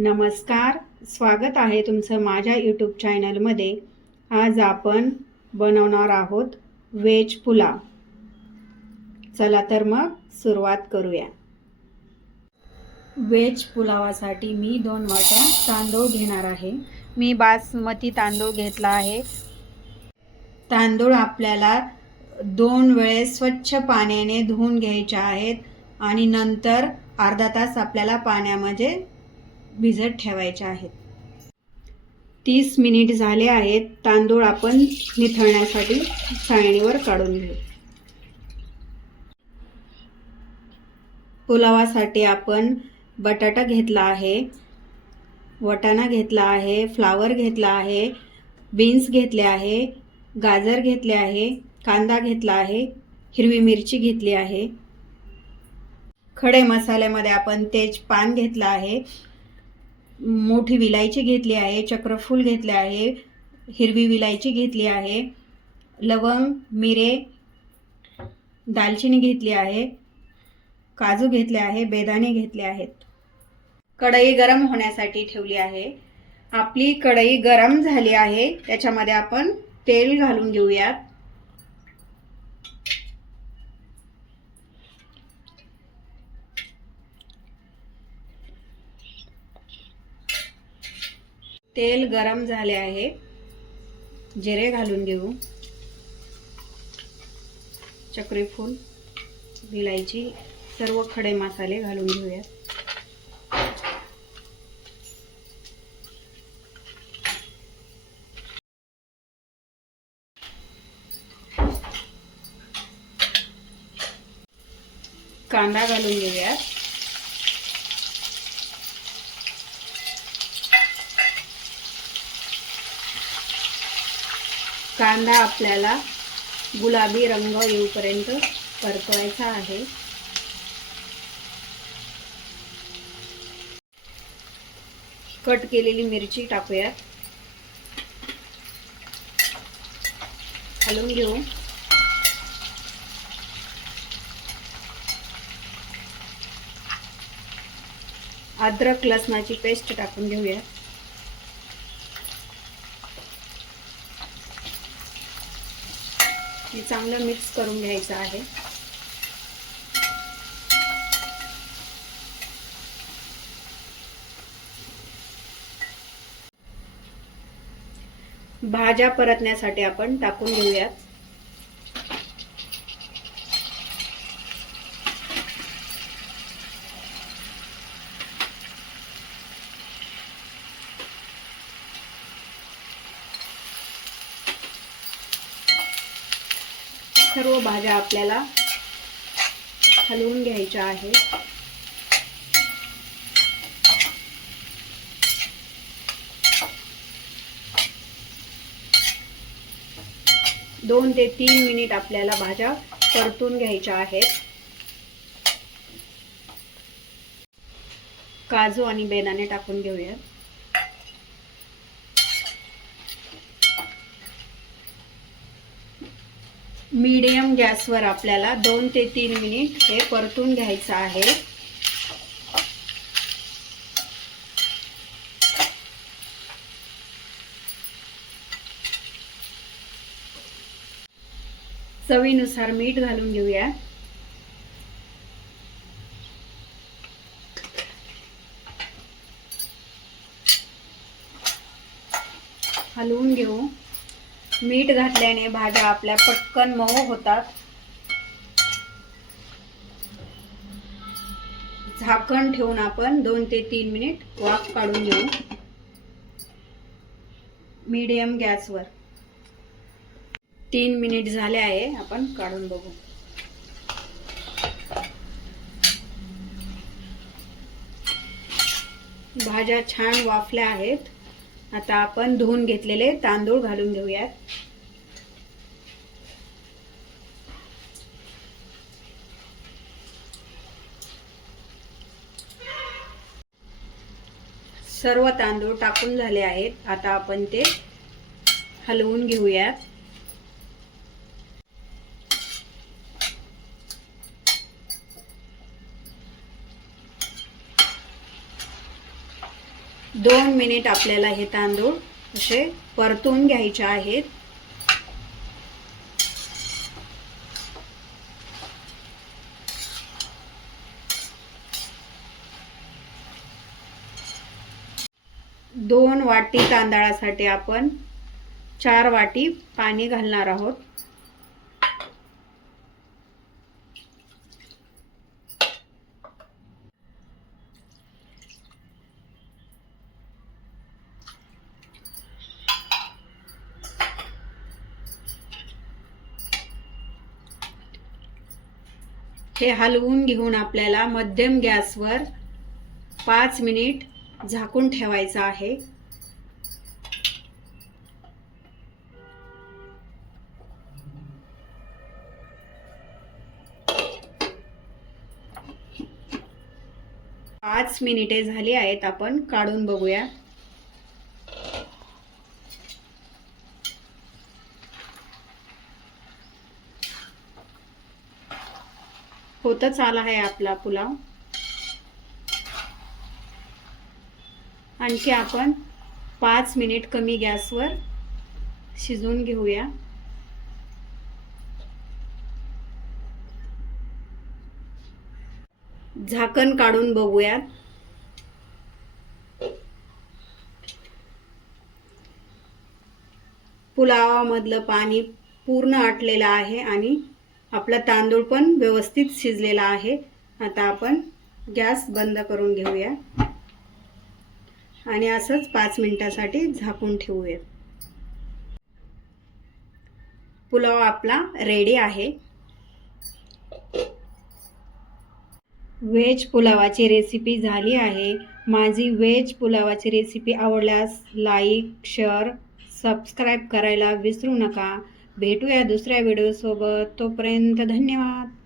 नमस्कार स्वागत आहे तुमचं माझ्या यूट्यूब चॅनलमध्ये आज आपण बनवणार आहोत व्हेज पुलाव. चला तर मग सुरुवात करूया. व्हेज पुलावासाठी मी दोन वाट्या तांदूळ घेणार आहे. मी बासमती तांदूळ घेतला आहे. तांदूळ आपल्याला दोन वेळेस स्वच्छ पाण्याने धुवून घ्यायचे आहेत आणि नंतर अर्धा तास आपल्याला पाण्यामध्ये भिजत ठेवायचे आहेत. तीस मिनिट झाले आहेत. तांदूळ आपण निथळण्यासाठी चाळणीवर काढून घेऊ. पुलावासाठी आपण बटाटा घेतला आहे. वटाणा घेतला आहे. फ्लावर घेतला आहे. बीन्स घेतले आहे. गाजर घेतले आहे. कांदा घेतला आहे. हिरवी मिरची घेतली आहे. खडे मसाल्यामध्ये आपण तेजपान घेतलं आहे. मोठी विलायची घेतली आहे चक्रफूल घेतले आहे हिरवी विलायची घेतली आहे लवंग मिरे दालचिनी घेतली आहे काजू घेतले आहे बेदाणे घेतले आहेत. कढई गरम होण्यासाठी ठेवली आहे. आपली कढई गरम झाली आहे त्याच्यामध्ये आपण तेल घालून घेऊयात. तेल गरम झाले आहे. जिरे घालून घेऊ. चक्रीफूल विलायची सर्व खडे मसाले घालून घेऊया कांदा घालून घेऊयात. कांदा आपल्याला गुलाबी रंग येऊपर्यंत परतवायचा आहे. कट केलेली मिरची टाकूयात. हलवून घेऊ. अद्रक लसणाची पेस्ट टाकून घेऊया चांगलं मिक्स करून घ्यायचं आहे. भाज्या परतण्यासाठी आपण टाकून घेऊयात. सर्व भाज्या आपल्याला हलवून घ्यायच्या आहेत. दोन ते तीन मिनिट आपल्याला भाज्या परतून घ्यायच्या आहेत. काजू आणि बेदाणे टाकून घेऊया मीडियम गॅसवर आपल्याला दोन ते तीन मिनिट हे परतून घ्यायचं आहे. चवीनुसार मीठ घालून घेऊया. हलवून घेऊ. मीठ घातल्याने भाज्या आपल्या पटकन मऊ होतात. झाकण ठेवून आपण दोन ते तीन मिनिट वाफ काढून घेऊ. मीडियम गॅसवर. तीन मिनिट झाले आहे आपण काढून बघू. भाज्या छान वाफल्या आहेत. आता आपण धुवून घेतलेले तांदूळ घालून घेऊयात. सर्व तांदूळ टाकून झाले आहेत. आता आपण ते हलवून घेऊयात. दोन मिनिट आपल्याला हे तांदूळ असे परतून घ्यायचे आहेत. दोन वाटी तांदळासाठी आपण चार वाटी पाणी घालणार आहोत. हे हलवून घेऊन आपल्याला मध्यम गॅसवर पाच मिनिट झाकून ठेवायचं आहे. पाच मिनिटे झाली आहेत आपण काढून बघूया. होतच आला आहे आपला पुलाव. आणखी आपण पाच मिनिट कमी गॅसवर शिजवून घेऊया. झाकण काढून बघूयात. पुलावामधलं पाणी पूर्ण आटलेलं आहे आणि आपला तांदूळ पण व्यवस्थित शिजलेला आहे. आता आपण गॅस बंद करून घेऊया. आणि असंच पाच मिनिटासाठी झाकून ठेवूया पुलाव आपला रेडी आहे. व्हेज पुलावाची रेसिपी झाली आहे. माझी व्हेज पुलावाची रेसिपी आवडल्यास लाईक शेअर सबस्क्राईब करायला विसरू नका. भेटूया दुसऱ्या व्हिडिओसोबत तोपर्यंत धन्यवाद.